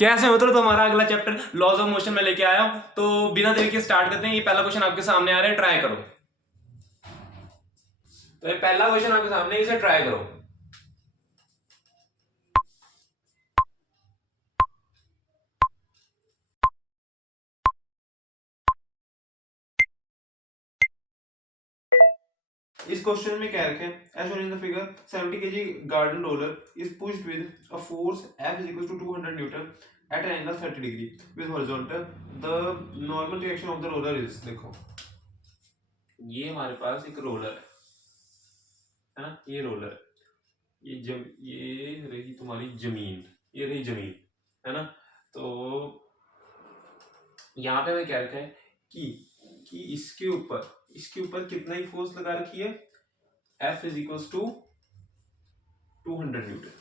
कैसे हो? तो हमारा अगला चैप्टर लॉज ऑफ मोशन में लेके आया हूं, तो बिना देर के स्टार्ट करते हैं। ये पहला क्वेश्चन आपके सामने आ रहा है, ट्राई करो। तो ये पहला क्वेश्चन आपके सामने, इसे ट्राई करो। इस क्वेश्चन में क्या रखे, as shown in the figure 70 kg garden roller is pushed with a force F is equal to 200 Newton at an angle 30 degree with horizontal. The normal reaction of the roller is, देखो ये हमारे पास एक roller है ना, ये roller, ये रही तुम्हारी जमीन, ये रही जमीन, है ना। तो यहाँ पे मैं क्या रखा है कि इसके ऊपर कितना ही फोर्स लगा रखी है, F is equal to 200 newton,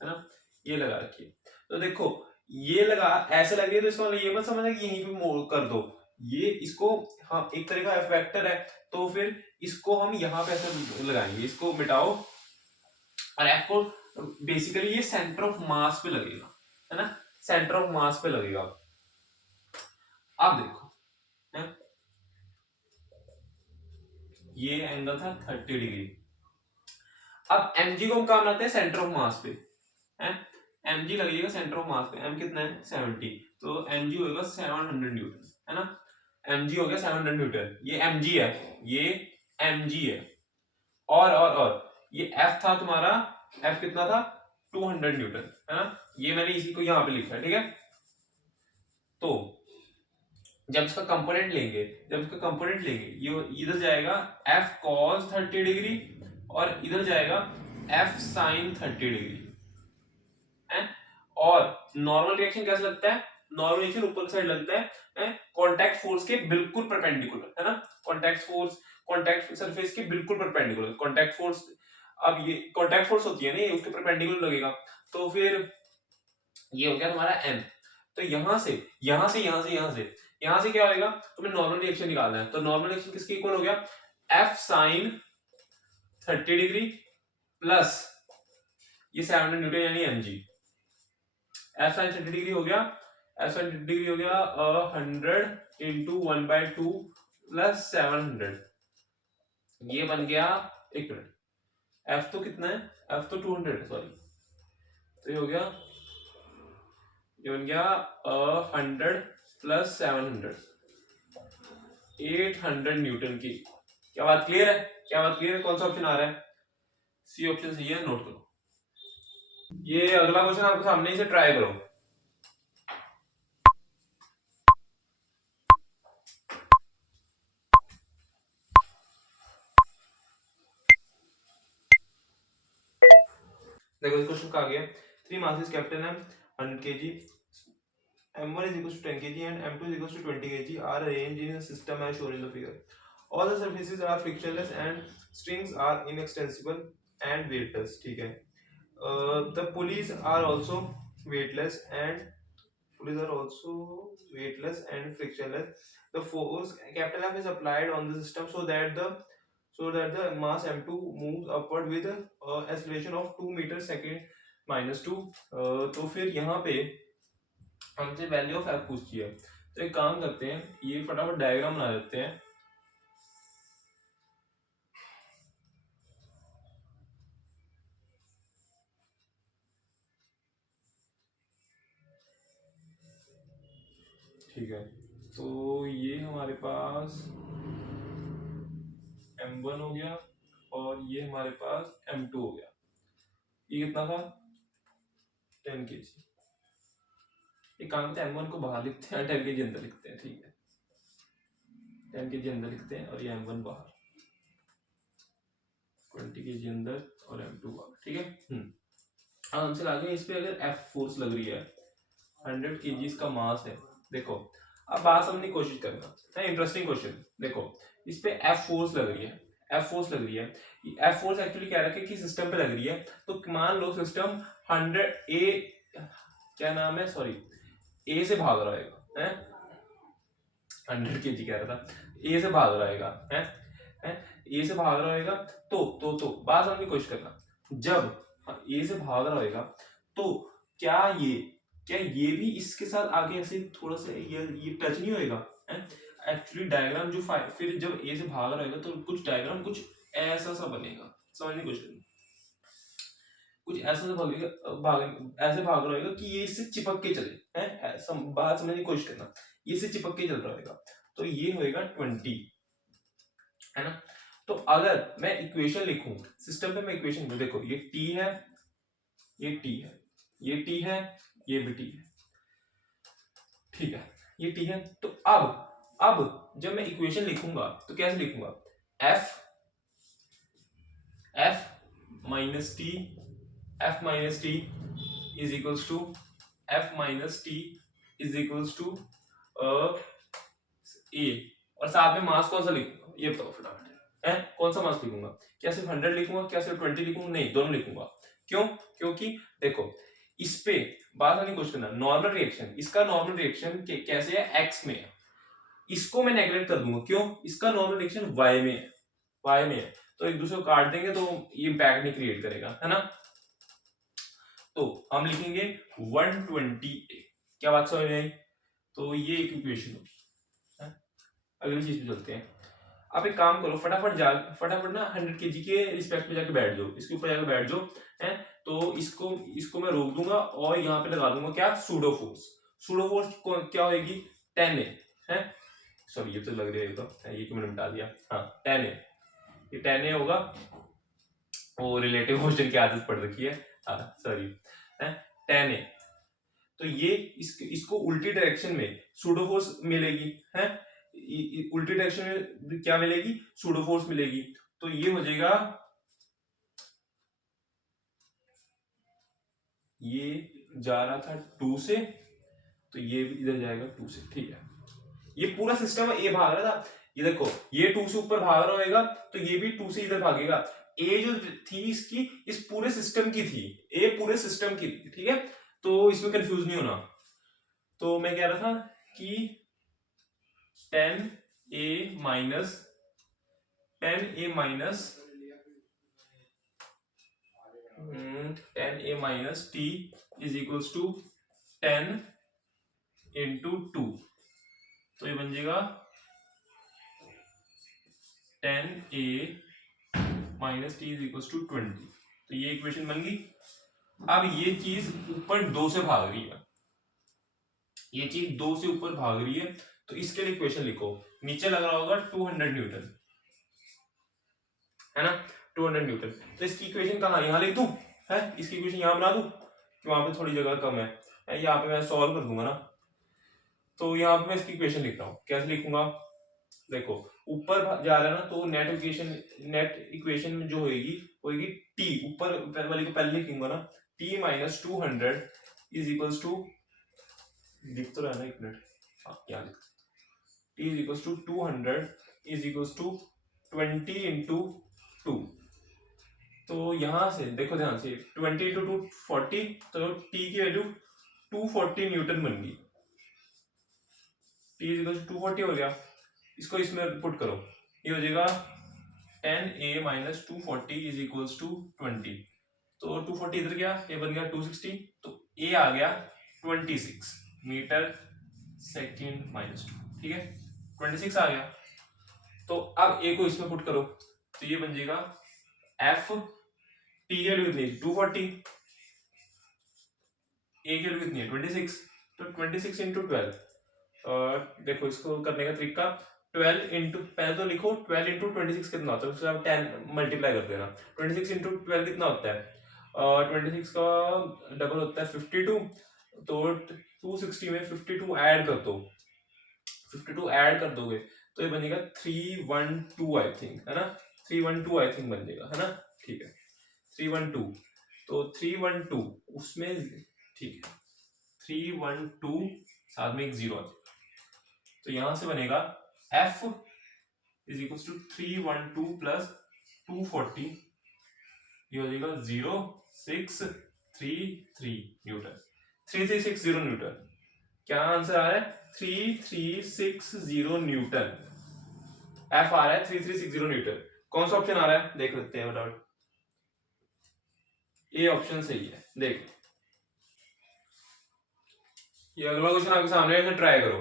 है ना, ये लगा रखी है। तो देखो ये लगा ऐसे लग रही है, तो इसको ये मत समझना कि यहीं पे मोड़ कर दो, ये इसको हाँ एक तरह का एफ वेक्टर है, तो फिर इसको हम यहाँ पे ऐसे लगाएंगे, इसको मिटाओ और एफ को बेसिकली ये सेंटर ऑफ मास पे लगेगा, है ना, सेंटर ऑफ मास पे लगेगा। अब देखो है? ये एंगल था 30 डिग्री। अब mg को हम कहा बनाते हैं, सेंटर ऑफ मास पे है, mg लगेगा सेंटर ऑफ मास पे, m कितना है 70, तो mg होगा 700 न्यूटन, है ना, mg हो गया 700 न्यूटन, ये mg है, ये mg है। और ये f था तुम्हारा, f कितना था 200 न्यूटन, है ना, ये मैंने इसी को यहां पे लिखा है, ठीक है। तो जब इसका कंपोनेंट लेंगे ये इधर जाएगा f cos 30 डिग्री और इधर जाएगा f sin 30 डिग्री है। और नॉर्मल रिएक्शन कैसे लगता है, नॉर्मल रिएक्शन ऊपर साइड लगता है कांटेक्ट फोर्स के बिल्कुल परपेंडिकुलर, है ना, कांटेक्ट सरफेस के बिल्कुल परपेंडिकुलर कांटेक्ट फोर्स। अब ये कांटेक्ट फोर्स होती है ना, ये उसके परपेंडिकुलर लगेगा, तो फिर ये हो गया तुम्हारा m। तो यहां से क्या होगा, तुम्हें नॉर्मल रिएक्शन निकालना है, तो नॉर्मल रिएक्शन किसके इक्वल हो गया, f sin 30 डिग्री प्लस ये 700 न्यूटन यानी mg, f sin 30 डिग्री हो गया, f sin 30 डिग्री हो गया 100 इंटू 1/2 प्लस 700, ये बन गया, एक मिनट, f तो कितना है, f तो 200 है, सॉरी, तो ये हो गया, ये बन गया 100 प्लस 700, 800 न्यूटन की। क्या बात क्लियर है, कौन सा ऑप्शन आ रहा है, सी ऑप्शन सही है, नोट करो। ये अगला क्वेश्चन आपके सामने, इसे ट्राई करो। देखो इस क्वेश्चन का आ गया, 3 masses capital M 100 kg, m1 is equals to 10 kg and m2 is equals to 20 kg are arranged in a system as shown in the figure. All the surfaces are frictionless and strings are inextensible and weightless, ठीक है। The pulleys are also weightless and frictionless. The force capital F is applied on the system so that the mass m2 moves upward with acceleration of 2 meter second minus 2। तो फिर यहाँ पे हमसे value of F पूछती है, तो एक काम करते हैं, ये फटाफट डायग्राम बना देते हैं। ठीक है, तो ये हमारे पास m1 हो गया और ये हमारे पास m2 हो गया, ये कितना था 10 kg। एक काम करते हैं, m1 को बाहर लिखते हैं, 10 kg अंदर लिखते हैं, ठीक है, 10 kg अंदर लिखते हैं और ये m1 बाहर, 20 kg अंदर और m2 बाहर, ठीक है। अब हमसे आगे इस पे अगर f फोर्स लग रही है, 100 kg इसका मास है, देखो अब बात समझने की कोशिश करना है, इंटरेस्टिंग क्वेश्चन। देखो इस पे एफ फोर्स लग रही है, एफ फोर्स एक्चुअली क्या रखे कि सिस्टम पे लग रही है, तो मान लो सिस्टम 100 ए, क्या नाम है, सॉरी, ए से भाग रहा है 100 kg कह रहा था, ए से भाग रहा है, ए से भाग रहा होगा, तो बात समझने की कोशिश करना, जब ए से भाग रहा होगा तो क्या ये क्या ये भी इसके साथ आगे ऐसे थोड़ा सा ये टच नहीं होएगा? एक्चुअली डायग्राम जो फिर जब ए से भाग रहा होगा तो कुछ डायग्राम कुछ ऐसा सा बनेगा, समझने की कोशिश करना। कुछ ऐसा सा भागेगा, ऐसे भाग रहा होगा कि ये इससे चिपक के चले, बात समझने की कोशिश करना, ये इससे चिपक के चल रहा होगा, तो ये होएगा 20, है ना। तो अगर मैं इक्वेशन लिखूं सिस्टम पे, मैं इक्वेशन देखो, ये टी है, ये टी है, ये टी है, ये भी टी है, ठीक है, ये टी है। तो अब जब मैं इक्वेशन लिखूंगा तो कैसे लिखूंगा? F F minus T, F minus T is equals to F minus T is equals to A, और साथ में मास कौन सा लिखूंगा ये बताओ फटाफट, है कौन सा मास लिखूंगा? क्या सिर्फ 100 लिखूंगा, क्या सिर्फ 20 लिखूंगा? नहीं, दोनों लिखूंगा। क्यों? क्योंकि देखो इस पे बात आने की कोशिश करना, नॉर्मल रिएक्शन, इसका नॉर्मल रिएक्शन कैसे है? एक्स में है, इसको मैं नेगलेक्ट कर दूंगा, क्यों? इसका नॉर्मल रिएक्शन वाई में है, वाई में है, तो एक दूसरे को काट देंगे तो ये इम्पैक्ट नहीं क्रिएट करेगा, है ना। तो हम लिखेंगे 120A, क्या बात समझ में आई? तो ये एक इक्वेशन होगी। अगली चीज पे चलते हैं। आप एक काम करो, फटाफट ना 100 kg के रिस्पेक्ट पे जाके बैठ जाओ, इसके ऊपर जाके बैठ जाओ, है। तो इसको मैं रोक दूंगा और यहाँ पे लगा दूंगा क्या? Pseudo force. सूडो फोर्स क्या होगी? 10A, है। सॉरी, ये तो लग रहा है, तो ये क्यों मैंने मिटा दिया? हाँ, 10A, ये 10A होगा। वो रिलेटिव मोशन की आदत पड़ रखी है, हाँ सॉरी, है 10A। तो ये इसको उल्टी डायरेक्शन में सूडो फोर्स मिलेगी, है। उल्टी डायरेक्शन में क्या मिलेगी? सूडो फोर्स मिलेगी। तो ये हो जाएगा, ये जा रहा था 2 से, तो ये भी इधर जाएगा 2 से, ठीक है। ये पूरा सिस्टम है, ये भाग रहा था, ये देखो ये 2 से ऊपर भाग रहा होगा, तो ये भी 2 से इधर भागेगा। ए जो थी इसकी, इस पूरे सिस्टम की थी, ए पूरे सिस्टम की थी, ठीक है। तो इसमें कंफ्यूज नहीं होना। तो मैं कह रहा था कि 10A minus 10A minus 10A minus T is equals to 10 into 2, तो ये बन जाएगा 10A minus T is equals to 20। तो ये इक्वेशन बन गई। अब ये चीज ऊपर 2 से भाग रही है, ये चीज 2 से ऊपर भाग रही है, तो इसके लिए इक्वेशन लिखो, नीचे लग रहा होगा 200 न्यूटन, है ना, 200 न्यूटन। तो इसकी इक्वेशन कहाँ? यहाँ लिख दूं, है, इसकी इक्वेशन यहाँ बना दूं, कि वहां पे थोड़ी जगह कम है, यहाँ पे मैं सॉल्व कर दूंगा ना। तो यहाँ पे मैं इसकी इक्वेशन लिख रहा हूँ, कैसे लिखूंगा? देखो ऊपर जा रहा है ना, तो नेट इक्वेशन में जो होगी टी, ऊपर वाली को पहले लिखूंगा ना, T minus 200 is equals to, लिख तो रहा ना, एक मिनट, हाँ यहाँ लिख, T is equals to 200 is equals to 20 into 2। तो यहां से देखो ध्यान से, 20 इंटू 2 40, तो टी की वैल्यू 240 न्यूटन बन गई, टी इज इक्वल्स टू 240 हो गया। इसको इसमें पुट करो, ये हो जाएगा 10A minus 240 is equals to 20, तो 240 इधर गया, ये बन गया 260, तो ए आ गया 26 मीटर सेकेंड माइनस 2, ठीक है, 26 आ गया। तो अब ए को इसमें पुट करो, तो ये बन जाएगा एफ, टी की वैल्यू कितनी है? 240, ए की वैल्यू कितनी है? 26, तो 26 इंटू 12, और देखो इसको करने का तरीका, 12 इंटू, पहले तो लिखो 12 इंटू 26 कितना होता है, उसके बाद 10 मल्टीप्लाई कर देना। 26 इंटू 12 कितना होता है? 26 का डबल होता है 52, तो 260 में 52 ऐड कर दो, 52 ऐड कर दोगे तो ये बनेगा 312 आई थिंक, है ना, 312 आई थिंक बन जाएगा, है ना, ठीक है, 312, तो 312 उसमें, ठीक है, 312 साथ में एक जीरो आ जाएगा, तो यहां से बनेगा F is equal to 312 plus 240, ये हो जाएगा 0633 न्यूटन, 3360 न्यूटन। क्या आंसर आ रहा है? 3360 न्यूटन, F आ रहा है 3360 न्यूटन। कौन सा ऑप्शन आ रहा है देख लेते हैं फटाफट, ए ऑप्शन सही है, देख ये अगला क्वेश्चन आपके सामने है, ट्राई करो।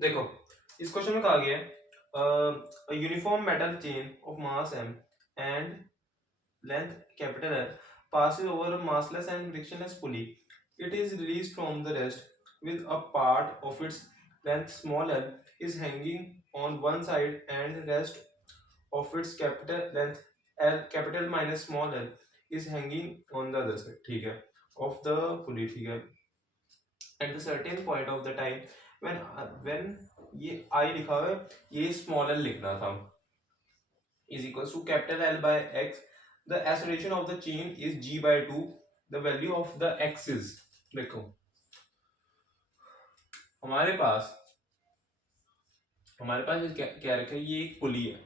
देखो इस क्वेश्चन में कहा गया है uniform metal chain of mass m and length capital L passes over a massless and frictionless pulley. It is released from the rest with a part of its length small l is hanging on one side and rest of its capital length L capital minus small l is hanging on the other side, ठीक है, of the pulley, ठीक है। At the certain point of the time when ये I लिखा हुआ है, ये small l लिखना था, is equals to capital L by x. The acceleration of the chain is g by 2. The value of the x is, देखो हमारे पास क्या रखा है, ये एक पुली है,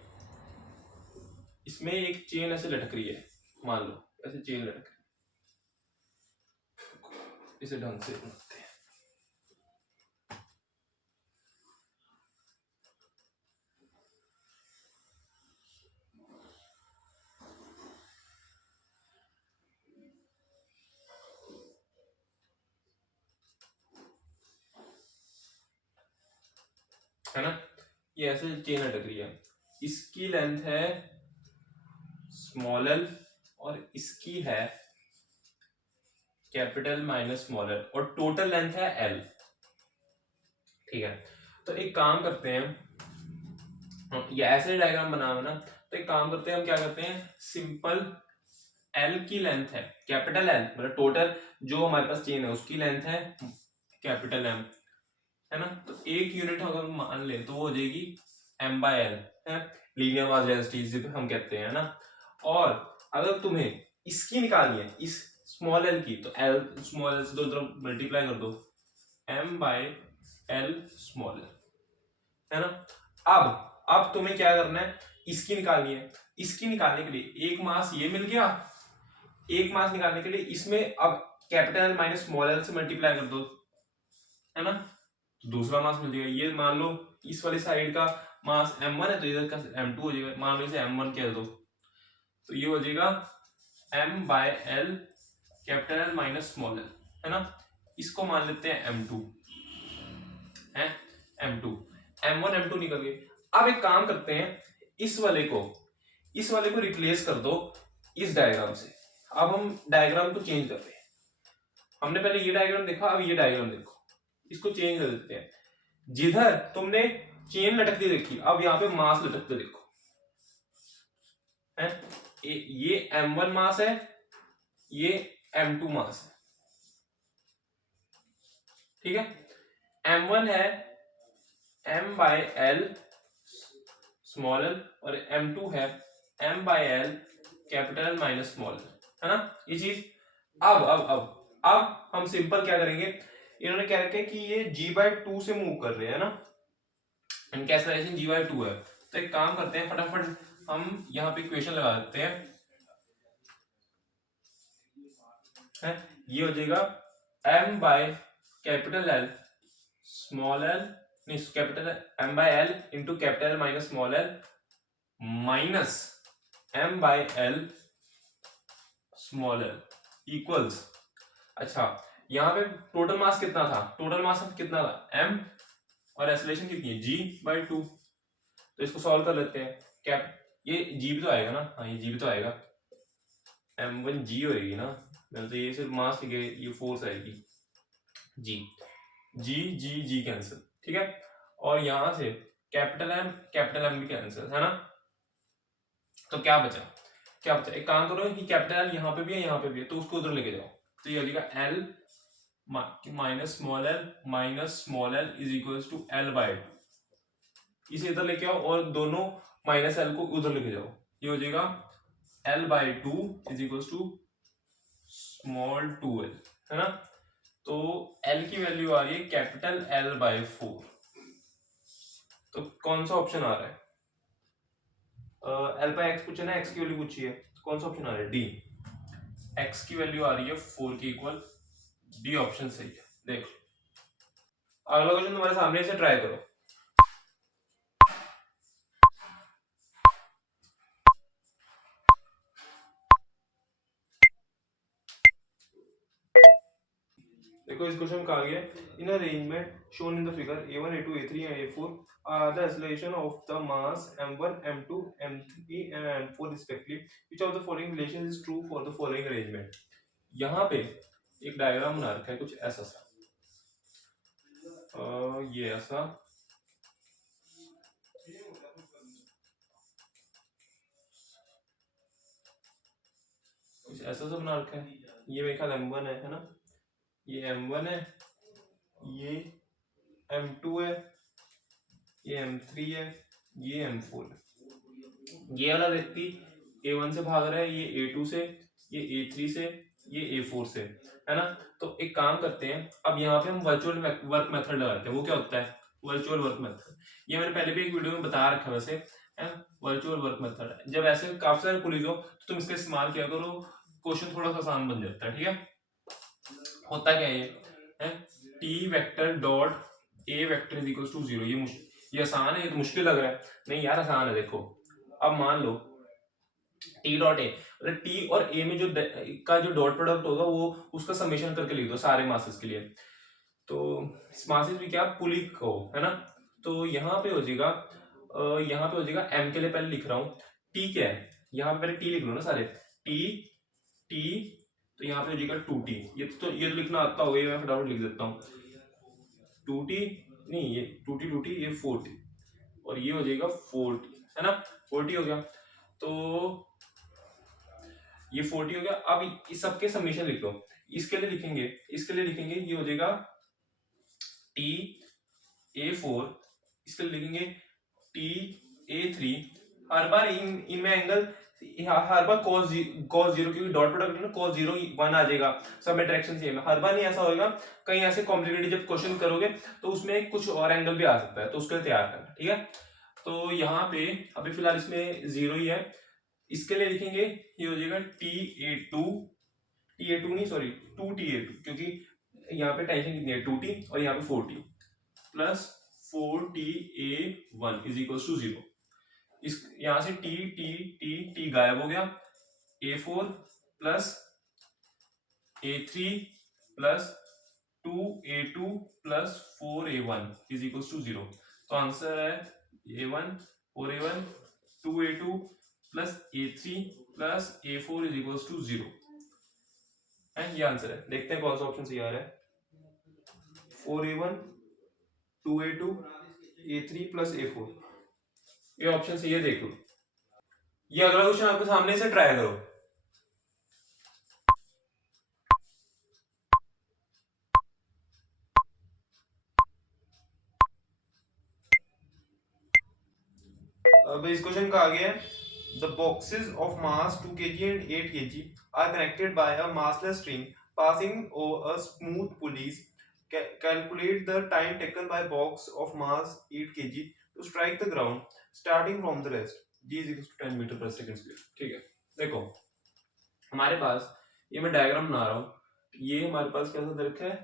इसमें एक चेन ऐसे लटक रही है, मान लो ऐसे चेन लटक रही है, इसे ढंग से बनाते हैं। है ना, ये ऐसे चेन लटक रही है, इसकी लेंथ है स्मॉल एल और इसकी है कैपिटल माइनस स्मॉल एल और टोटल लेंथ है एल, ठीक है। तो एक काम करते हैं, ये ऐसे डायग्राम बना हुआ ना, तो एक काम करते हैं, हम क्या करते हैं, सिंपल एल की लेंथ है कैपिटल एल, मतलब टोटल जो हमारे पास चेन है उसकी लेंथ है कैपिटल एम, है ना। तो एक यूनिट अगर मान ले तो वो हो जाएगी एम बाय एल, है लीनियर मास डेंसिटी जिसे हम कहते हैं ना। और अगर तुम्हें इसकी निकालनी है, इस स्मॉल एल की, तो एल स्मॉल एल से दो तरफ मल्टीप्लाई कर दो, M by L small L, है ना। अब तुम्हें क्या करना है, इसकी निकालनी है, इसकी निकालने के लिए एक मास ये मिल गया, एक मास निकालने के लिए इसमें अब capital L minus small L से मल्टीप्लाई कर दो, है ना, तो दूसरा मास मिल जाएगा। ये मान लो इस वाली साइड का मास m1 है तो इधर का m2 हो जाएगा, मान लो इसे m1 कह दो, तो ये हो जाएगा m by L capital L minus small L, है ना। इसको मान लेते हैं m2, है m2, m1 m2 निकल गए। अब एक काम करते हैं, इस वाले को रिप्लेस कर दो इस डायग्राम से। अब हम डायग्राम को चेंज करते हैं, हमने पहले ये डायग्राम देखा, अब ये डायग्राम देखो, इसको चेंज कर देते हैं। जिधर तुमने चेन लटकती देखी, अब यहाँ पे मास लटकते देखो, है ये m1 मास है, ये m2 मास है, ठीक है। m1 है m by L small L और m2 है m by L capital minus small L, है ना ये चीज। अब हम सिंपल क्या करेंगे, इन्होंने क्या रखा है कि ये g बाय 2 से मूव कर रहे हैं ना, इनकी एक्सेलरेशन g बाय 2 है। तो एक काम करते हैं, फटाफट हम यहाँ पे इक्वेशन लगा देते हैं, है ये हो जाएगा m by capital L small L, नहीं capital m by L into capital minus small L minus m by L small L equals, अच्छा यहाँ पे टोटल मास कितना था, टोटल मास कितना था m और एक्सेलरेशन कितनी है g बाय 2, तो इसको सॉल्व कर लेते हैं। कैप ये g भी तो आएगा ना, हाँ ये g भी तो आएगा, m1 g होएगी ना, तो ये सिर्फ मास लिखे, ये फोर्स आएगी g, g कैंसिल, ठीक है। और यहां से कैपिटल m भी कैंसिल, है ना। तो क्या बचा, एक काम करो कि कैपिटल एल यहाँ पे भी है, यहाँ पे भी है, तो उसको उधर लेके जाओ, तो ये हो जाएगा L minus small L is equal to L by 2, इसे इधर लेके आओ और दोनों माइनस एल को उधर लेके जाओ, ये हो जाएगा L by 2 is equal to small 2l, है ना। तो एल की वैल्यू आ रही है कैपिटल एल बाय 4, तो कौन सा ऑप्शन आ रहा है, एल बाय एक्स पूछे ना, एक्स की वैल्यू पूछी है, कौन सा ऑप्शन आ रहा है, डी, एक्स की वैल्यू आ रही है 4 के इक्वल, डी ऑप्शन सही है, देख लो। अगला क्वेश्चन तुम्हारे सामने, इसे ट्राई करो। देखो इस क्वेश्चन का आ गया, in arrangement shown in the figure a1 a2 a3 and a4 are the acceleration of the mass m1 m2 m3 and m4 respectively, which of the following relations is true for the following arrangement। यहाँ पे एक diagram बना रखा है कुछ ऐसा सा, ये ऐसा कुछ ऐसा सा बना रखा है। ये मेरे ख्याल m1 है ना, ये m1 है, ये m2 है, ये m3 है, ये m4 है। ये वाला व्यक्ति a1 से भाग रहा है, ये a2 से, ये a3 से, ये a4 से, है ना। तो एक काम करते हैं, अब यहाँ पे हम वर्चुअल वर्क मेथड लगाते हैं। वो क्या होता है वर्चुअल वर्क मेथड? ये मैंने पहले भी एक वीडियो में बता रखा है वैसे, है वर्चुअल वर्क मेथड। जब ऐसे काफी सारे पुलिस हो तो तुम इसका इस्तेमाल किया करो, क्वेश्चन थोड़ा सा आसान बन जाता है। ठीक है, होता क्या है T vector dot A vector is equal to 0। ये आसान है, ये तो मुश्किल लग रहा है। नहीं यार आसान है। देखो अब मान लो टी डॉट ए, टी और ए में जो डॉट प्रोडक्ट होगा वो उसका समेशन करके लिख दो सारे मासेस के लिए। तो मासेस भी क्या पुली को, है ना। तो यहाँ पे हो जाएगा एम के लिए पहले लिख रहा हूँ, टी क्या है, यहाँ पे पहले टी लिख लो ना सारे, टी टी, तो यहाँ पे हो जाएगा 2t। ये तो लिखना आता होगा, ये मैं फटाफट लिख देता हूँ। 2t नहीं, ये 2t ये 4t, और ये हो जाएगा 4t, है ना। 4t हो गया, तो ये 40 हो गया। अब इस सबके समीशन लिख लो। इसके लिए लिखेंगे ये हो जाएगा टी a4, इसके लिए लिखेंगे टी a3। हर बार इनमें एंगल, हर बार cos 0, क्योंकि डॉट प्रोडक्ट है ना, cos 0 1 आ जाएगा, सब में डायरेक्शन सेम है। हर बार नहीं ऐसा होगा, कहीं ऐसे कॉम्प्लिकेटेड जब क्वेश्चन करोगे तो उसमें कुछ और एंगल भी आ सकता है, तो उसके लिए तैयार करना। ठीक है, तो यहाँ पे अभी फिलहाल इसमें 0 ही है। इसके लिए लिखेंगे ये हो जाएगा टी ए टू नहीं सॉरी 2ta2, क्योंकि यहाँ पे टेंशन कितनी है 2t और यहाँ पे 4t, plus 4ta1 is equal to 0। इस यहाँ से टी टी टी टी गायब हो गया, a4 plus a3 plus 2a2 plus 4a1 is equal to 0। तो आंसर है a1 4a1 2a2 plus a3 plus a4 is equal to 0 है। ये आंसर है। देखते हैं कौन सा ऑप्शन सही आ रहा है। 4a1 2a2 a3 plus a4, ये ऑप्शन सही है, देख लो। ये अगला क्वेश्चन आपके सामने से ट्राई करो। अब इस क्वेश्चन का आ गया है, the boxes of mass 2 kg and 8 kg are connected by a massless string passing over a smooth pulleys. Calculate the time taken by box of mass 8 kg to strike the ground starting from the rest. G is equal to 10 metre per second square. ठीक है, देखो हमारे पास ये मैं diagram बना रहा हूँ, ये हमारे पास कैसा दे रखा है,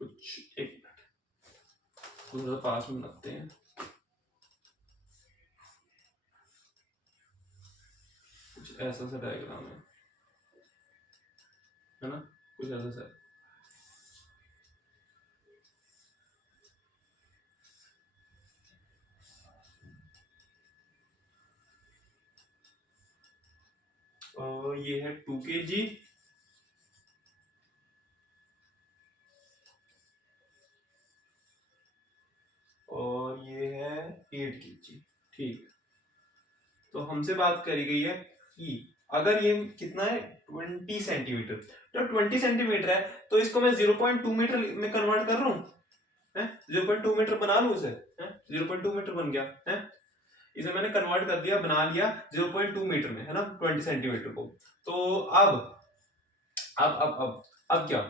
कुछ एक थोड़ा पास में बनाते हैं, कुछ ऐसा सा डायग्राम है ना, कुछ ऐसा सा। ये है 2 kg और ये है 8 kg। ठीक, तो हमसे बात करी गई है कि अगर ये कितना है 20 सेंटीमीटर, तो 20 सेंटीमीटर है तो इसको मैं 0.2 मीटर में कन्वर्ट कर रहा हूँ, 0.2 मीटर बना लू उसे, 0.2 मीटर बन गया है। इसे मैंने कन्वर्ट कर दिया, बना लिया 0.2 मीटर में, है ना, 20 सेंटीमीटर को। तो अब क्या,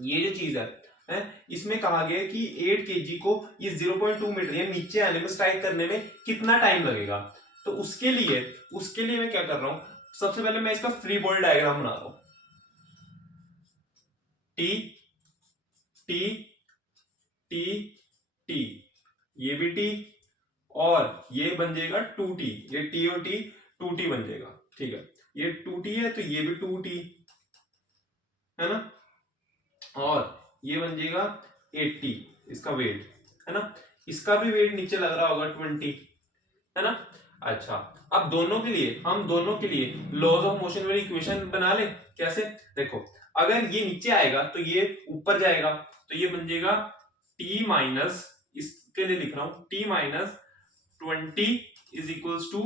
ये जो चीज है इसमें कहा गया कि 8 kg को ये 0.2 मीटर या नीचे आने में, स्ट्राइक करने में कितना टाइम लगेगा। तो उसके लिए मैं क्या कर रहा हूं, सबसे पहले मैं इसका फ्री बॉडी डायग्राम बना रहा हूं। टी टी टी टी, ये भी टी, और ये बन जाएगा 2t, ये टी और टी 2t बन जाएगा। ठीक है, ये 2t है तो ये भी 2t है ना, और ये बन जाएगा 80 इसका वेट है ना, इसका भी वेट नीचे लग रहा होगा 20 है ना। अच्छा, अब हम दोनों के लिए लॉज ऑफ मोशन वाली इक्वेशन बना ले। कैसे, देखो, अगर ये नीचे आएगा तो ये ऊपर जाएगा, तो ये बन जाएगा t माइनस, इसके लिए लिख रहा हूं t minus 20 is equals to,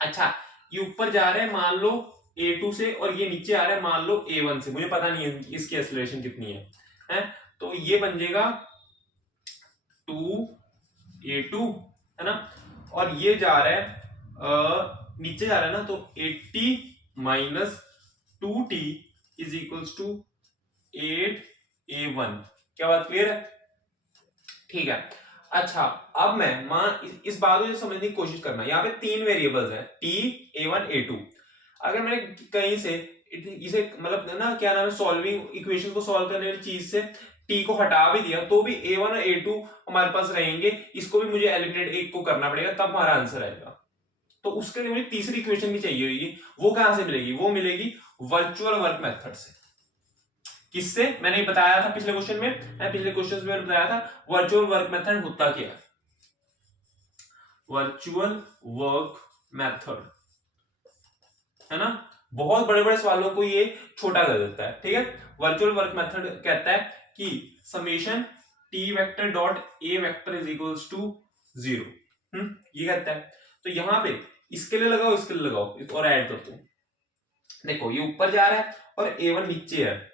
अच्छा ये ऊपर जा रहा है मान लो a2 से, और ये नीचे आ रहा है मान लो a1 से, मुझे पता नहीं है इसकी एक्सेलरेशन कितनी है, तो ये बन जाएगा 2a2 है ना, और ये जा रहा है नीचे जा रहा है ना, तो 80 minus 2t is equals to 8a1। क्या बात क्लियर है? ठीक है। अच्छा, अब मैं इस बात को समझने की कोशिश करना, यहाँ पे 3 वेरिएबल्स हैं, t, a1, a2। अगर मैंने कहीं से इसे मतलब ना क्या नाम है, सॉल्विंग इक्वेशन को सॉल्व करने वाली चीज से t को हटा भी दिया तो भी a1 और a2 हमारे पास रहेंगे, इसको भी मुझे एलिमिनेट एक को करना पड़ेगा, तब हमारा आंसर आएगा। तो उसके लिए मुझे तीसरी इक्वेशन भी चाहिए होगी, वो कहां से मिलेगी? वो मिलेगी वर्चुअल वर्क मेथड से। किससे? मैंने बताया था पिछले क्वेश्चन में, पिछले क्वेश्चन में बताया था वर्चुअल वर्क मेथड होता क्या है। वर्चुअल वर्क मेथड है ना, बहुत बड़े बड़े सवालों को ये छोटा कर देता है। ठीक है, वर्चुअल वर्क मेथड कहता है कि summation T vector dot A vector is equals to 0, ये कहता है। तो यहां पे इसके लिए लगाओ, इसके लिए लगाओ, और ऐड कर दो। देखो ये ऊपर जा रहा है और a1 नीचे है,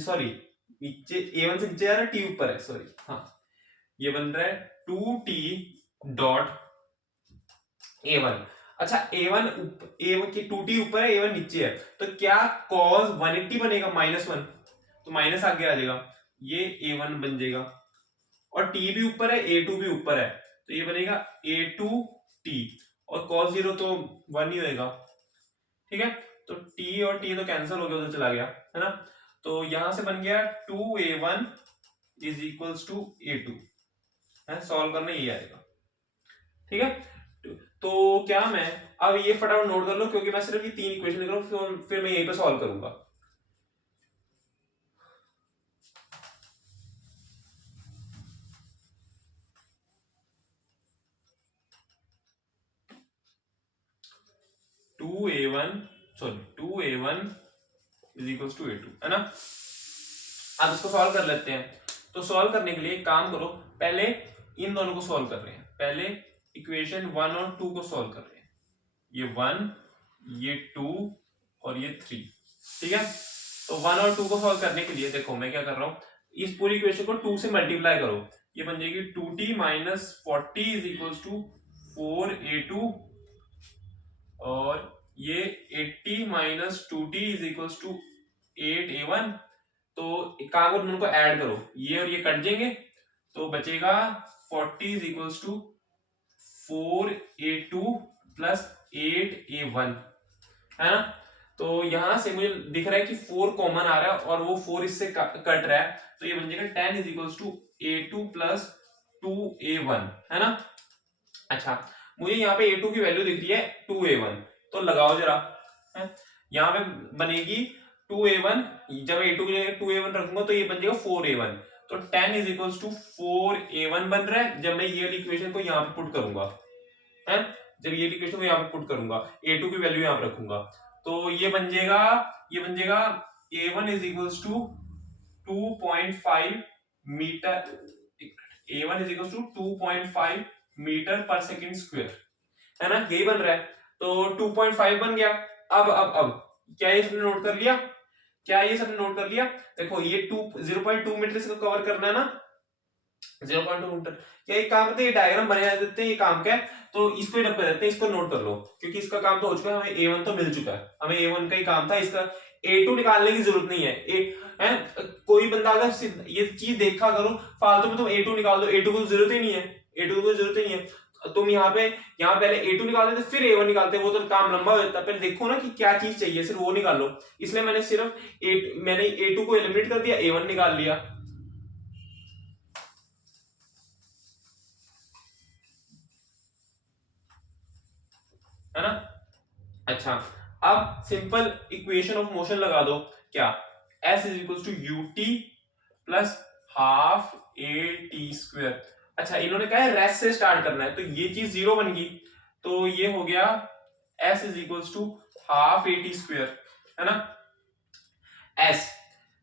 सॉरी नीचे, a1 से नीचे जा रहा है, t ऊपर है, सॉरी, हाँ, ये बन रहा है 2t डॉट a1। अच्छा, a1 की 2t ऊपर है, a1 नीचे है, तो क्या cos 180 बनेगा -1, तो माइनस आगे आ जाएगा, ये a1 बन जाएगा, और t भी ऊपर है, a2 भी ऊपर है, तो ये बनेगा a2t, और cos 0 तो 1 ही होएगा। ठीक है, तो t और t तो कैंसिल हो गया, उधर चला गया है ना, तो यहां से बन गया 2a1 is equals to a2 है, सॉल्व करना यही आएगा। ठीक है, तो क्या मैं अब ये फटाफट नोट कर लो, क्योंकि मैं सिर्फ ये 3 इक्वेशन लिख रहा हूं, फिर मैं यहीं पे सॉल्व करूंगा। Two A one is equals to a2 है ना। अब इसको सॉल्व कर लेते हैं। तो सॉल्व करने के लिए एक काम करो, पहले इन दोनों को सॉल्व कर रहे हैं, पहले इक्वेशन 1 और 2 को सॉल्व कर रहे हैं, ये 1, ये 2 और ये 3। ठीक है, तो 1 और 2 को सॉल्व करने के लिए देखो मैं क्या कर रहा हूं, इस पूरी इक्वेशन को 2 से मल्टीप्लाई करो, ये बन जाएगी 2t minus 40 is equals to 4a2, और ये 80 minus 2t is equals to 8a1। तो एक काम करो, उनको ऐड करो, ये और ये कट जाएंगे, तो बचेगा 40 is equals to 4a2 plus 8a1 है ना। तो यहां से मुझे दिख रहा है कि 4 कॉमन आ रहा है, और वो 4 इससे कट रहा है, तो ये बन जाएगा 10 is equals to a2 plus 2a1 है ना। अच्छा, मुझे यहाँ पे a2 की वैल्यू दिख रही है 2a1, तो लगाओ जरा, यहाँ पे बनेगी 2a1, जब a2 की जगह 2a1 रखूंगा तो ये बन जाएगा 4a1, तो 10 इज इक्वल्स टू 4a1 बन रहा है। जब मैं ये इक्वेशन को यहाँ पे पुट करूंगा, है, जब ये इक्वेशन को यहाँ पे पुट करूंगा, a2 की वैल्यू यहाँ पे रखूंगा, तो ये बन जाएगा a1 is equals to 2.5 metre, a1 is equals to 2.5 metre per second square है ना, यही बन रहा है। तो 2.5 बन गया। अब क्या ये सबने नोट कर लिया? देखो ये 0.2 मीटर इसको कवर करना है ना, 0.2 मीटर। क्या एक काम करते हैं, ये डायग्राम बना देते हैं, ये काम क्या है, तो इसको ही रख देते हैं, इसको नोट कर लो, क्योंकि इसका काम तो हो चुका है, हमें a1 तो मिल चुका है, हमें a1 का ही काम था, इसका a2 निकालने की जरूरत नहीं है, कोई बंदा अगर ये चीज देखा करो फालतू में, तुम a2 निकाल दो, a2 को जरूरत ही नहीं है, a2 को जरूरत ही नहीं है। तुम यहाँ पहले A2 निकालते थे फिर A1 निकालते, वो तो काम लंबा हो जाता। पहले देखो ना कि क्या चीज चाहिए, सिर्फ वो निकाल लो। इसलिए मैंने सिर्फ मैंने A2 को एलिमिनेट कर दिया, A1 निकाल लिया। है ना। अच्छा, अब सिंपल इक्वेशन ऑफ मोशन लगा दो। क्या? S is equal to ut plus half AT²। अच्छा, इन्होंने कहा है रेस्ट से स्टार्ट करना है, तो ये चीज जीरो बन गई, तो ये हो गया S is equal to half AT²। है ना। S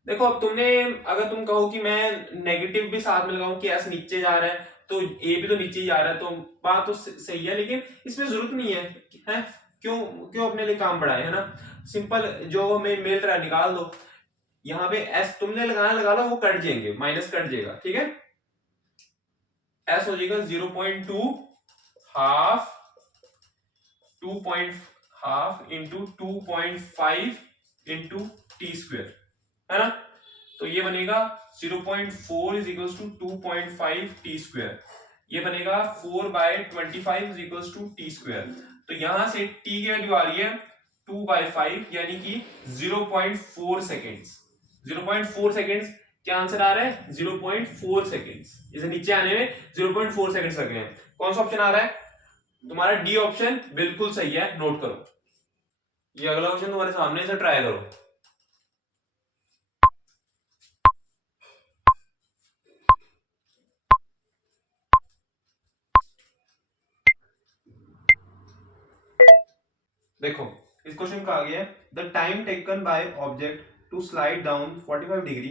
देखो, अब तुमने अगर तुम कहो कि मैं नेगेटिव भी साथ में लगाऊं कि S नीचे जा रहा है, तो A भी तो नीचे ही जा रहा है, तो बात तो सही है, लेकिन इसमें जरूरत नहीं है, है? क्यों क्यों अपने लिए काम बढ़ाए, है ना। सिंपल जो हमें मिल रहा है निकाल दो। यहाँ पे S तुमने लगाना लगा लो, वो कट जाएंगे, माइनस कट जाएगा, ठीक है। S हो जाएगा 0.2 half 2. Half into 2.5 into T², है ना। तो ये बनेगा 0.4 इज इक्वल टू 2.5 T²। ये बनेगा 4/25 इज इक्वल टू T²। तो यहां से T की वैल्यू आ रही है 2/5 यानी कि 0.4 सेकेंड्स। 0.4 सेकेंड्स क्या आंसर आ रहा है? 0.4 सेकेंड्स। इसे नीचे आने में 0.4 सेकेंड्स लगे हैं। कौन सा ऑप्शन आ रहा है? तुम्हारा डी ऑप्शन बिल्कुल सही है, नोट करो। ये अगला क्वेश्चन तुम्हारे सामने से ट्राई करो। देखो, इस क्वेश्चन का आ गया है the time taken by object to slide down 45 degree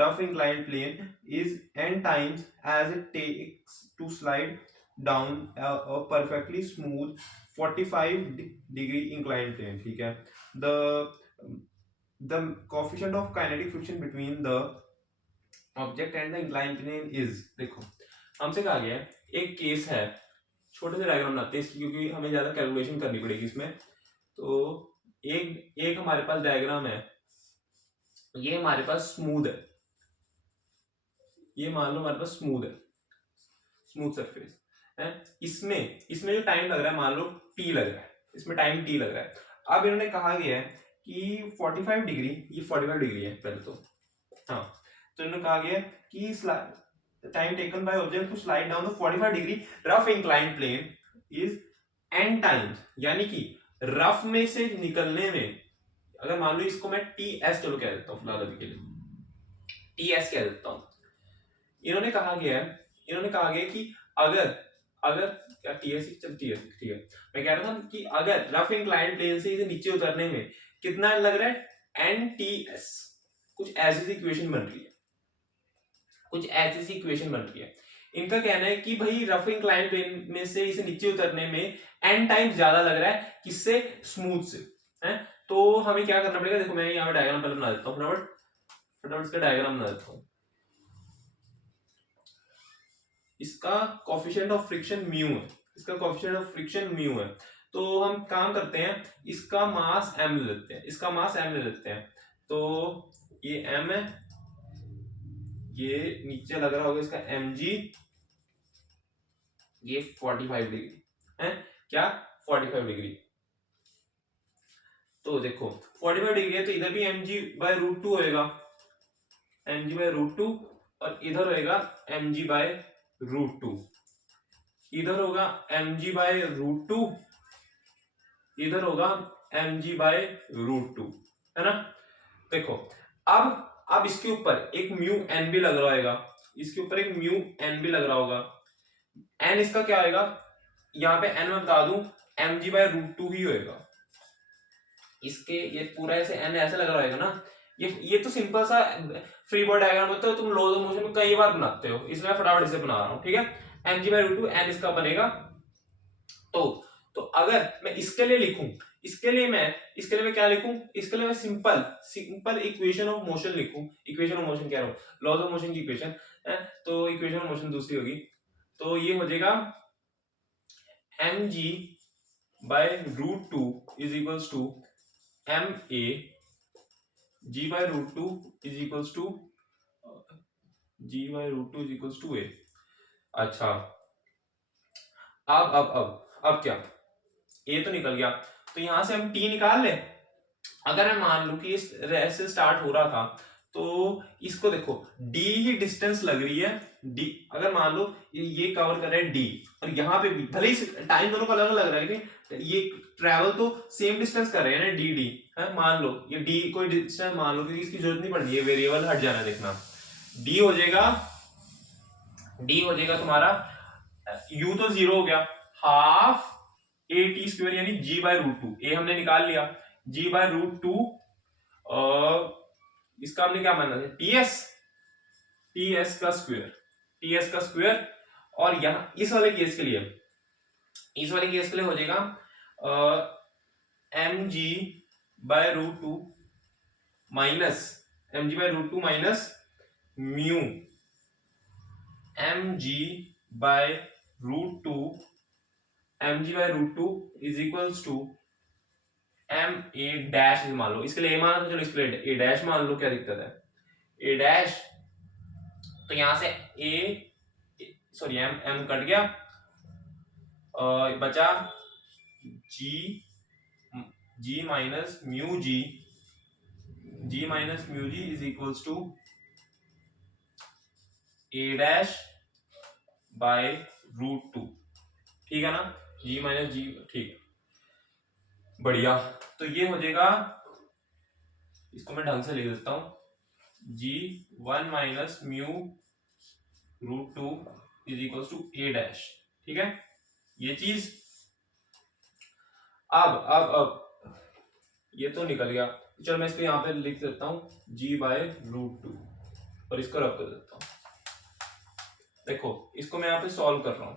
rough inclined plane is n times as it takes to slide down a perfectly smooth 45 degree inclined plane. ठीक है। The coefficient of kinetic friction between the object and the inclined plane is. देखो, हमसे कहा गया है, एक case है, छोटे से डायग्राम बनाते हैं इसकी, क्योंकि हमें ज्यादा कैलकुलेशन करनी पड़ेगी इसमें। तो एक एक हमारे पास डायग्राम है, ये हमारे पास स्मूथ है, ये मान लो हमारे पास स्मूथ है, स्मूथ सरफेस है। इसमें इसमें जो टाइम लग रहा है, मान लो टी लग रहा है, इसमें टाइम टी लग रहा है। अब इन्होंने कहा गया है कि 45 डिग्री, ये 45 डिग्री है पहले तो, हाँ। तो इन्होंने कहा गया है कि time taken by object to slide down the 45 degree rough inclined plane is n times, यानी कि रफ में से निकलने में, अगर मान लो इसको मैं टी एस चलो कह देता हूँ फिलहाल अभी के लिए, टी एस कह देता हूँ। इन्होंने कहा गया है, इन्होंने कहा गया कि अगर अगर क्या टी एस, चल टी एस, ठीक है। मैं कह रहा था कि अगर रफ इंक्लाइंड प्लेन से इसे नीचे उतरने में कितना लग रहा है, एन टी एस। कुछ ऐसी सी इक्वेशन बन रही है, कुछ ऐसी सी इक्वेशन बन रही है। इनका कहना है कि भाई रफ इंक्लाइंड प्लेन में से इसे नीचे उतरने में एन टाइम ज्यादा लग रहा है, किससे? स्मूथ से, है। तो हमें क्या करना पड़ेगा? देखो, मैं यहाँ पे डायग्राम पहले बना देता हूँ, फटाफट फटाफट इसका डायग्राम बना देता हूँ। इसका कोएफिशिएंट ऑफ फ्रिक्शन म्यू है, इसका कोएफिशिएंट ऑफ फ्रिक्शन म्यू है। तो हम काम करते हैं, इसका मास m ले लेते हैं, इसका मास m ले लेते हैं। तो ये m है, ये नीचे लग रहा होगा इसका mg, ये 45 डिग्री है। क्या? 45 डिग्री। तो देखो 45 डिग्री है, तो इधर भी mg/√2 होएगा, mg/√2, और इधर होएगा mg/√2। इधर होगा mg/√2, इधर होगा mg/√2, है ना। देखो, अब इसके ऊपर एक म्यू एन भी लग रहा होगा, इसके ऊपर एक म्यू एन भी लग रहा होगा। एन इसका क्या होगा? यहाँ पे एन मैं बता दूं, mg/√2 ही होएगा। इसके ये पूरा ऐसे एन ऐसे लग रहा होगा ना। ये तो सिंपल सा फ्री बॉडी डायग्राम होता है, तुम लॉज ऑफ मोशन में कई बार बनाते हो, इसलिए मैं फटाफट इसे बना रहा हूँ, ठीक है। mg/√2 एन इसका बनेगा। तो अगर मैं इसके लिए लिखूं, इसके लिए मैं क्या लिखूं? इसके लिए मैं सिंपल इक्वेशन ऑफ मोशन लिखूं। इक्वेशन ऑफ मोशन कह रहा हूं, लॉज ऑफ मोशन की इक्वेशन है, तो इक्वेशन ऑफ मोशन दूसरी होगी। तो ये हो जाएगा mg/√2 is equals to ma g/√2 is equals to g/√2 is equals to a। अच्छा, अब क्या, ए तो निकल गया, तो यहां से हम टी निकाल ले। अगर मैं मान लू कि इस रेस से स्टार्ट हो रहा था, तो इसको देखो डी ही डिस्टेंस लग रही है, डी अगर मान लो ये कवर कर रहा है डी, और यहाँ पे भी भले ही टाइम दोनों का अलग लग रहा है, लेकिन ये ट्रैवल तो सेम डिस्टेंस कर रहे हैं ना, डी डी है, मान लो ये डी कोई डिस्टेंस मान लो, क्योंकि इसकी जरूरत नहीं पड़ रही है, वेरिएबल हट जाना, देखना डी हो जाएगा, डी हो जाएगा तुम्हारा, यू तो जीरो हो गया, हाफ ए टी स्क्वायर यानी जी बाय रूट टू, ए हमने निकाल लिया, जी बाय रूट टू, इसका हमने क्या मानना है, टीएस, टीएस का स्क्वायर, टीएस का स्क्वायर, और यहां इस वाले केस के लिए, इस वाले केस के लिए हो जाएगा M G by root two minus, M G by root two minus mu M G by root two, M G by root two is equals to M A dash मान लो, इसके लिए ए माना तो चलो इसके लिए ए डैश मान लो, क्या दिक्कत है, ए डैश, तो यहां से A sorry M M cut गया, बचा G, G minus mu G, G minus mu G is equals to A dash by root two, ठीक है ना, जी माइनस जी, ठीक, बढ़िया, तो ये हो जाएगा, इसको मैं ढंग से लिख देता हूं, g one minus mu root two is equals to A dash, ठीक है, ये चीज, अब ये तो निकल गया, चलो मैं इसको यहां पे लिख देता हूं जी बाय रूट टू, और इसको रब कर देता हूं, देखो इसको मैं यहां पे सॉल्व कर रहा हूं,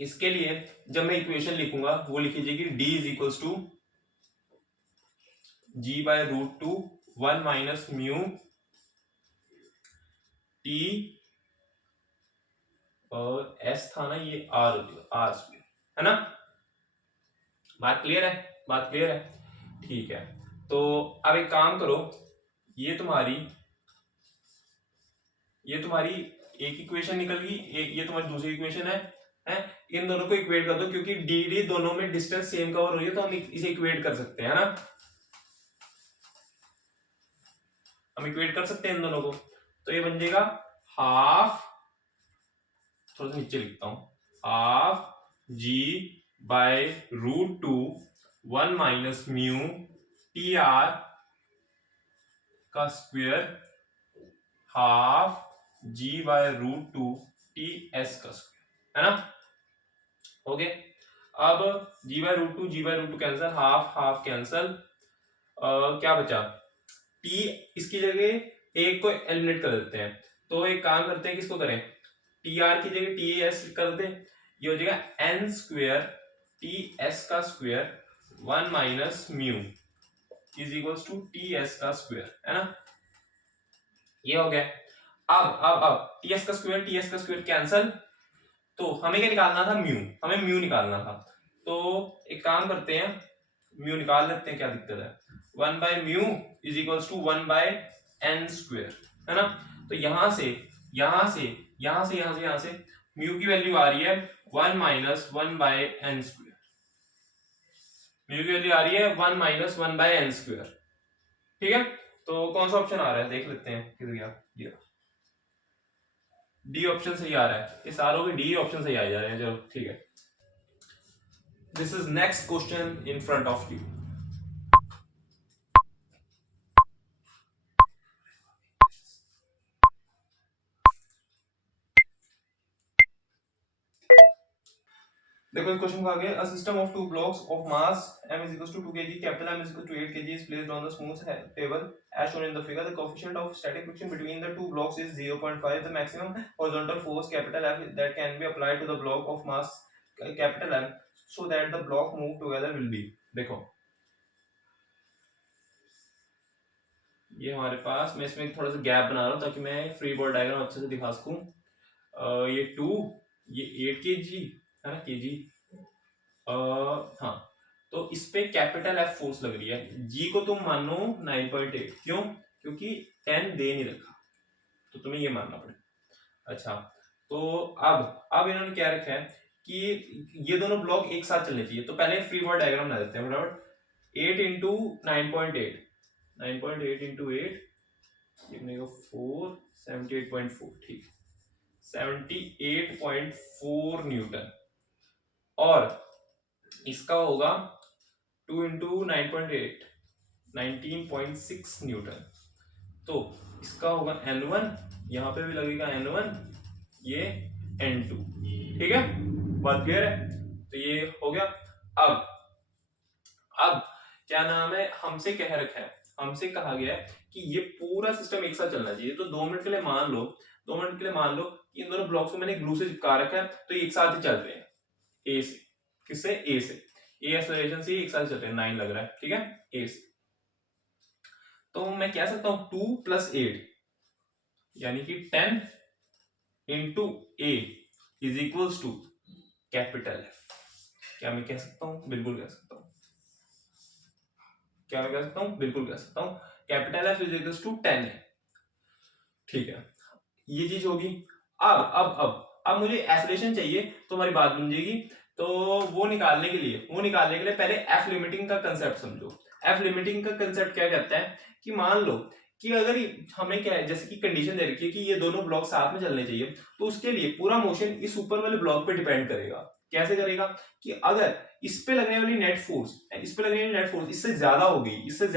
इसके लिए जब मैं इक्वेशन लिखूंगा वो लिखी जाएगी D is equals to G by root two one minus mu T, और एस था ना, ये आर आर स्क्वायर, है ना, बात क्लियर है, बात क्लियर है, ठीक है, तो अब एक काम करो, ये तुम्हारी एक इक्वेशन निकल गई, एक ये तुम्हारी दूसरी इक्वेशन है, इन दोनों को इक्वेट कर दो, क्योंकि डी डी दोनों में डिस्टेंस सेम कवर हो रही है, तो हम इसे इक्वेट कर सकते हैं, है ना, हम इक्वेट कर सकते हैं इन दोनों को, तो ये बन जाएगा हाफ, थोड़ा सा नीचे लिखता हूं, half g by root two one minus mu t r का square, half g by root two T S का स्क्वायर, है ना, हो गया, अब g by root two cancel, half half cancel, क्या बचा, टी, इसकी जगह एक को एलिमिनेट कर देते हैं, तो एक काम करते हैं, किसको करें, टी आर की जगह टी एस कर दें, ये हो जाएगा एन स्क्वायर टी एस का square one minus mu is equals to T S का स्क्वायर, है ना, ये हो गया, अब टी एस का स्क्वायर कैंसल, तो हमें क्या निकालना था, म्यू, हमें म्यू निकालना था, तो एक काम करते हैं, म्यू निकाल लेते हैं, क्या दिक्कत है, one by mu is equals to one by N square, है ना, तो यहां से म्यू की वैल्यू आ रही है one minus one by N square, mu की वैल्यू आ रही है one minus one by N square, ठीक है, तो कौन सा ऑप्शन आ रहा है देख लेते हैं, किधर गया, ये डी ऑप्शन सही आ रहा है, ये सारों के डी ऑप्शन सही आ जा रहे हैं, चलो ठीक है, this is next question in front of you, देखो इस क्वेश्चन को आगे, a system of two blocks of mass m is equals to 2 kg, capital M is equal to 8 kg is placed on the smooth table as shown in the figure. The coefficient of static friction between the two blocks is 0.5. The maximum horizontal force capital F that can be applied to the block of mass capital M so that the block move together will be, देखो ये हमारे पास, मैं इसमें थोड़ा सा gap बना रहा हूँ ताकि मैं फ्री बॉडी डायग्राम अच्छे से दिखा सकूं, ये 2, ये 8 kg है ना, kg, हाँ, तो इस पे कैपिटल एफ फोर्स लग रही है, जी को तुम मानो 9.8, क्यों, क्योंकि 10 दे नहीं रखा, तो तुम्हें ये मानना पड़ेगा, अच्छा, तो अब इन्होंने क्या रखा है कि ये दोनों ब्लॉक एक साथ चलने चाहिए। तो पहले फ्री बॉडी डायग्राम बना देते हैं फटाफट। 8 इंटू 9.8, 9.8 इंटू 8 कितने को 4, 78.4, ठीक, 78.4 न्यूटन। और इसका होगा 2 इंटू 9.8, 19.6 न्यूटन। तो इसका होगा N1, यहाँ पे भी लगेगा N1, ये N2, ठीक है, बात क्लियर है। तो ये हो गया। अब क्या नाम है, हमसे कह रखा है, हमसे कहा गया है कि ये पूरा सिस्टम एक साथ चलना चाहिए। तो 2 मिनट के लिए मान लो, 2 मिनट के लिए मान लो कि इन दोनों ब्लॉक्स को मैंने ग्लू से चिपका रखा है, तो ये एक साथ ही चल रहे हैं ए से। किससे? ए से। ए एक्सेलरेशन से एक साथ चल रहे हैं, 9 लग रहा है, ठीक है, ए से। तो मैं कह सकता हूं 2 प्लस 8 यानी कि 10 into A is equals to capital F. क्या मैं कह सकता हूं? बिल्कुल कह सकता हूं। क्या मैं कह सकता हूं? बिल्कुल कह सकता हूं। Capital F is equals to 10 है, ठीक है, ये चीज होगी। अब मुझे एक्सेलरेशन चाहिए, तो हमारी बात बन जाएगी। तो वो निकालने के लिए पहले एफ लिमिटिंग का कंसेप्ट समझो। एफ लिमिटिंग का कंसेप्ट क्या कहता है कि मान लो कि अगर हमें क्या है, जैसे कि कंडीशन दे रखी है कि ये दोनों ब्लॉक साथ में चलने चाहिए, तो उसके लिए पूरा मोशन इस ऊपर वाले ब्लॉक पे डिपेंड करेगा। कैसे करेगा कि अगर इस पे लगने वाली नेट फोर्स, इससे ज्यादा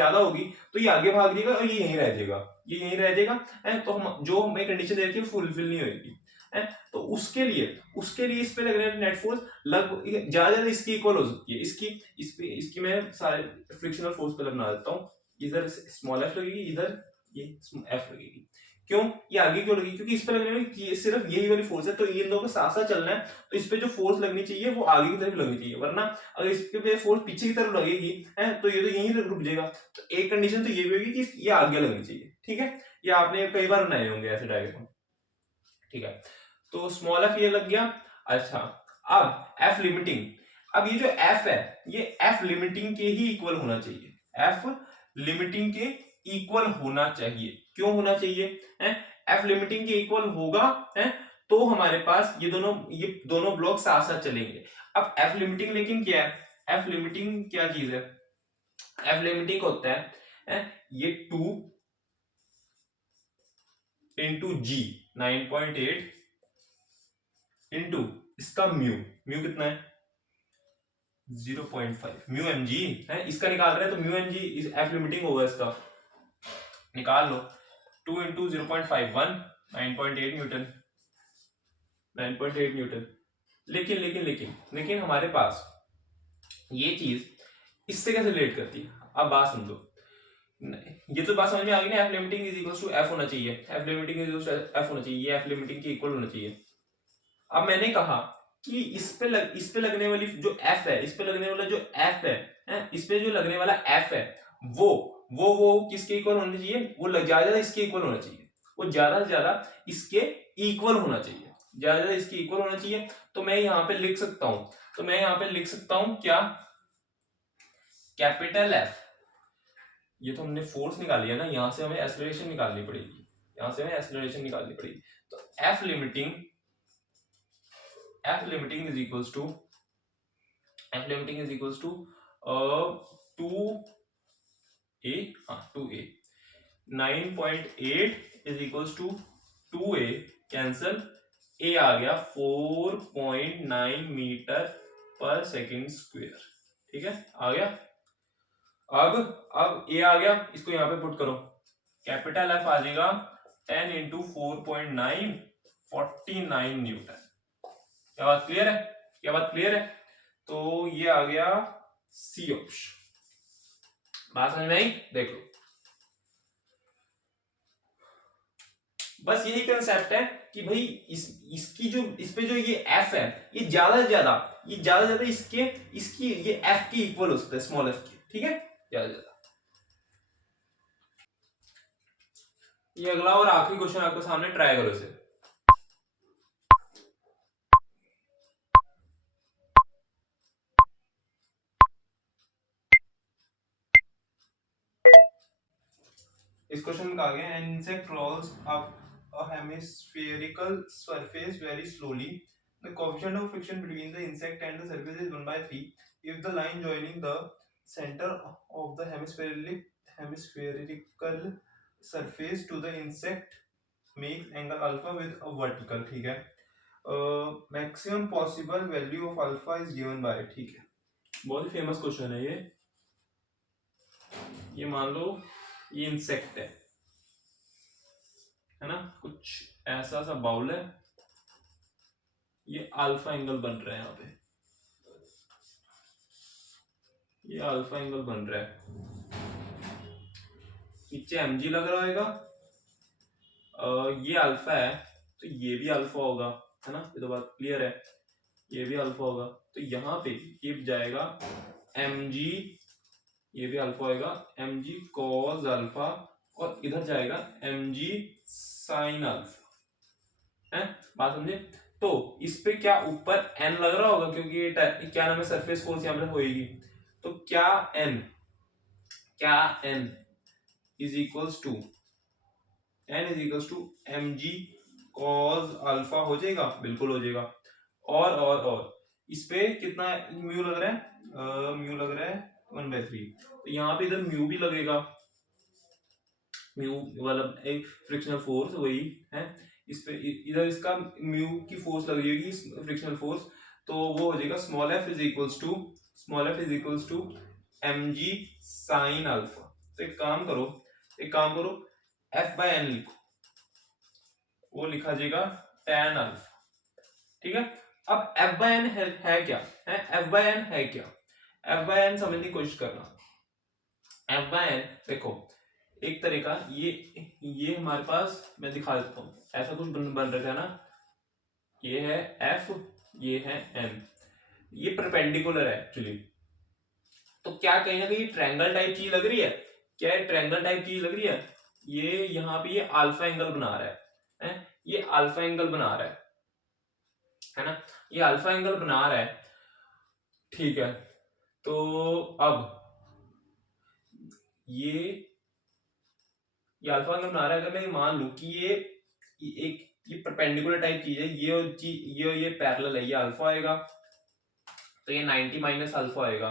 होगी तो ये आगे भाग जाएगा और ये यहीं रह जाएगा, ये यहीं रह जाएगा है। तो हम जो हमें कंडीशन दे रखी है फुलफिल नहीं होगी है। तो उसके लिए इस पे लगने वाली नेट फोर्स लगभग ज्यादा इसकी इक्वल हो सकती है। इसकी मैं सारे फ्रिक्शनल फोर्स कलर बना देता हूँ। इधर स्मॉल एफ लगेगी, इधर ये एफ लगेगी। क्यों? ये आगे क्यों लगी? क्योंकि इस पे लगने वाली सिर्फ यही वाली फोर्स है, तो इन दोनों को साथ साथ चलना है, तो इस पे जो फोर्स लगनी चाहिए वो आगे की तरफ लगनी चाहिए। वरना अगर इस पे फोर्स पीछे की तरफ लगेगी है तो ये तो यहीं रुक जाएगा। तो एक कंडीशन तो ये भी होगी कि ये आगे लगनी चाहिए, ठीक है। ये आपने कई बार बनाए होंगे ऐसे डायग्राम, ठीक है। तो स्मॉल एफ ये लग गया। अच्छा, अब एफ लिमिटिंग। अब ये जो एफ है, ये एफ लिमिटिंग के ही इक्वल होना चाहिए। एफ लिमिटिंग के इक्वल होना चाहिए। क्यों होना चाहिए? एफ लिमिटिंग के इक्वल होगा है तो हमारे पास ये दोनों ब्लॉक साथ साथ चलेंगे। अब एफ लिमिटिंग लेकिन क्या है? एफ लिमिटिंग क्या चीज है? एफ लिमिटिंग होता है ये 2 इंटू जी 9.8 इंटू इसका म्यू, म्यू कितना है? 0.5 म्यू एम जी है, इसका निकाल रहे हैं तो mu M G F limiting होगा, इसका निकाल लो। 2 इंटू 0.51 9.8 न्यूटन, 9.8 न्यूटन। लेकिन लेकिन लेकिन लेकिन हमारे पास ये चीज इससे कैसे रिलेट करती है? अब बात समझो, ये तो बात समझ में आ गई ना, F limiting is equal to F होना चाहिए, F limiting is equal to F होना चाहिए, ये एफ लिमिटिंग के इक्वल होना चाहिए। अब मैंने कहा कि इस पे लगने वाली जो एफ है, इस पे लगने वाला जो एफ है, इस पे जो लगने वाला एफ है वो किसके इक्वल होना चाहिए? वो ज्यादा इसके इक्वल होना चाहिए, वो ज्यादा से ज्यादा इसके इक्वल होना चाहिए, ज्यादा से ज्यादा इसके इक्वल होना चाहिए। तो मैं यहाँ पे लिख सकता हूं, क्या? Capital F. ये तो हमने फोर्स निकाली है ना, यहां से हमें एक्सेलरेशन निकालनी पड़ेगी, तो F limiting is equals to 2a, हाँ 2a, 9.8 is equals to 2a, cancel, a आ गया 4.9 मीटर पर सेकेंड स्क्वायर, ठीक है, आ गया। अब a आ गया, इसको यहां पे पुट करो, कैपिटल एफ आ जाएगा 10 इंटू 4.9 49 न्यूटन। क्या बात क्लियर है? तो ये आ गया सी ऑप्शन। बात समझ में आई? देख लो, बस यही कंसेप्ट है कि भाई इस पे जो ये एफ है, ये ज्यादा से ज्यादा इसकी ये एफ की इक्वल हो सकता है, स्मॉल एफ की, ठीक है, ज्यादा से ज्यादा। ये अगला और आखिरी क्वेश्चन आपके सामने, ट्राई करो इसे। इस क्वेश्चन में कहा गया, an insect crawls up a hemispherical surface very slowly. The coefficient of friction between the insect and the surface is 1/3. If the line joining the center of the hemispherical surface to the insect makes angle alpha with a vertical, ठीक है. Maximum possible value of alpha is given by, ठीक है. बहुत ही famous question है ये मान लो ये insect है ना, कुछ ऐसा सा बाउल है, ये अल्फा एंगल बन रहा है, यहाँ पे ये अल्फा एंगल बन रहा है, नीचे mg लग रहा होगा, ये अल्फा है तो ये भी अल्फा होगा, है ना, ये तो बात क्लियर है, ये भी अल्फा होगा, तो यहाँ पे ये जाएगा mg, ये भी अल्फा होगा, mg cos अल्फा, और इधर जाएगा mg sin अल्फा, है, बात समझे. तो इस पे क्या ऊपर n लग रहा होगा, क्योंकि ये क्या नाम है, सरफेस फोर्स यहाँ पे होएगी, तो क्या n is equals to mg cos alpha हो जाएगा, बिल्कुल हो जाएगा. और इस पे कितना म्यू लग रहा है, म्यू लग रहा है 1/3, तो यहाँ पे इधर म्यू भी लगेगा, म्यू मतलब एक फ्रिक्शनल फोर्स वही है, इस पे इधर इसका म्यू की फोर्स लग जाएगी फ्रिक्शनल फोर्स, तो वो हो जाएगा small f is equals to mg sin alpha. तो एक काम करो f/n लिखो, वो लिखा जाएगा tan अल्फा, ठीक है. अब f/n है क्या, f/n है क्या, f/n समझने की कोशिश करना. f/n देखो एक तरह का ये हमारे पास, मैं दिखा देता हूँ, ऐसा कुछ बन रहा है ना, ये है f, ये है n, ये परपेंडिकुलर है एक्चुअली, तो क्या कहीं ना कहीं ट्रायंगल टाइप चीज लग रही है, क्या है ट्रायंगल टाइप चीज लग रही है, ये यहाँ पे ये अल्फा एंगल बना रहा है, ये अल्फा एंगल बना रहा है ना, ये अल्फा एंगल बना रहा है, ठीक है. तो अब ये अल्फा एंगल बना रहा है, अगर मैं मान लूं कि ये परपेंडिकुलर टाइप चीज है, ये पैरेलल है, ये अल्फा आएगा, तो ये 90 माइनस अल्फा आएगा,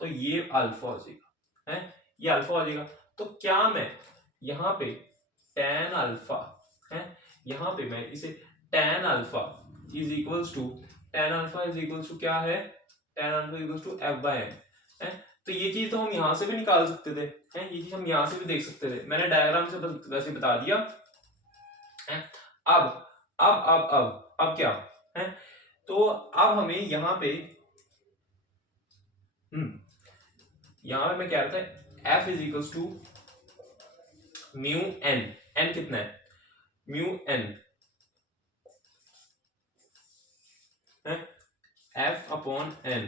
तो ये अल्फा हो जाएगा, ये अल्फा हो जाएगा. तो क्या मैं यहाँ पे tan अल्फा है, यहाँ पे मैं इसे tan alpha is equals to क्या है, tan alpha equals to f/n है. तो ये चीज तो हम यहाँ से भी निकाल सकते थे, ये चीज हम यहाँ से भी देख सकते थे, मैंने डायग्राम से वैसे बता दिया है. अब क्या है, तो अब हमें यहाँ पे मैं कह रहा था f is equals to mu n कितना है, म्यू n है, f/n,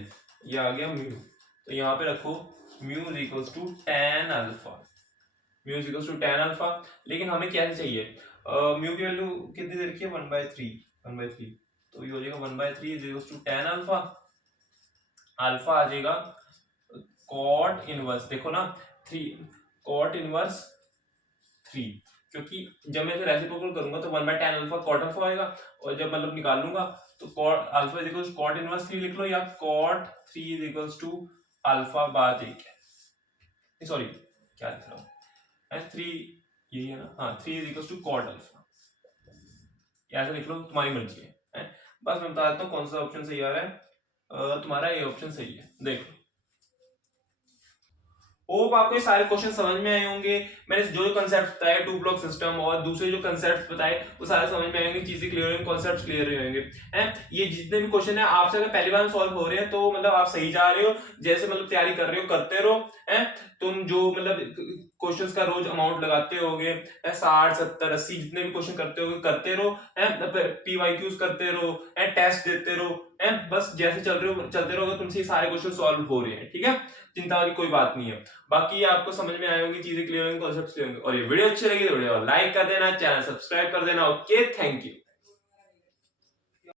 ये आ गया म्यू, तो यहाँ पे रखो mu is equals to tan alpha, लेकिन हमें क्या चाहिए, म्यू की वैल्यू कितनी दे रखी है, 1/3, तो ये हो जाएगा 1/3 is equals to tan alpha आ जाएगा कॉट इनवर्स, देखो ना 3 कॉट इनवर्स 3, क्योंकि जब मैं इसे रेसिप्रोकल करूंगा तो 1/tan अल्फा कॉट अल्फा आएगा, और जब मतलब निकालूंगा तो cot alpha is equals cot inverse 3 लिख लो, या cot 3 is equals to alpha बात 1 है, सॉरी क्या लिख रहा हूँ, 3 यही है ना, हाँ 3 is equals to cot alpha, ऐसा लिख लो, तुम्हारी मर्जी है. बस मैं बता देता हूँ कौन सा ऑप्शन सही आ रहा है, तुम्हारा ये ऑप्शन सही है. देखो होप आपको ये सारे क्वेश्चन समझ में आए होंगे, मैंने जो कंसेप्ट बताए 2 ब्लॉक सिस्टम और दूसरे जो कंसेप्ट बताए वो सारे समझ में आएंगे, चीजें क्लियर होंगी, कॉन्सेप्ट्स क्लियर होंगे हैं. ये जितने भी क्वेश्चन है आपसे अगर पहली बार सॉल्व हो रहे हैं तो मतलब आप सही जा रहे हो, जैसे मतलब तैयारी कर रहे हो करते रहो हैं. तुम जो मतलब क्वेश्चंस का रोज अमाउंट लगाते होगे 60 70 80 जितने भी क्वेश्चन करते होगे करते रहो हैं, PYQs करते रहो हैं, टेस्ट देते रहो हैं, बस जैसे चलते रहोगे तुमसे सारे क्वेश्चन सॉल्व हो रहे हैं, ठीक है, चिंता वाली कोई बात नहीं है. बाकी आपको समझ में आए होंगे, चीजें क्लियर होंगी, कॉन्सेप्ट्स क्लियर होंगे, और ये वीडियो अच्छी लगी तो वीडियो लाइक कर देना, चैनल सब्सक्राइब कर देना. Okay, thank you.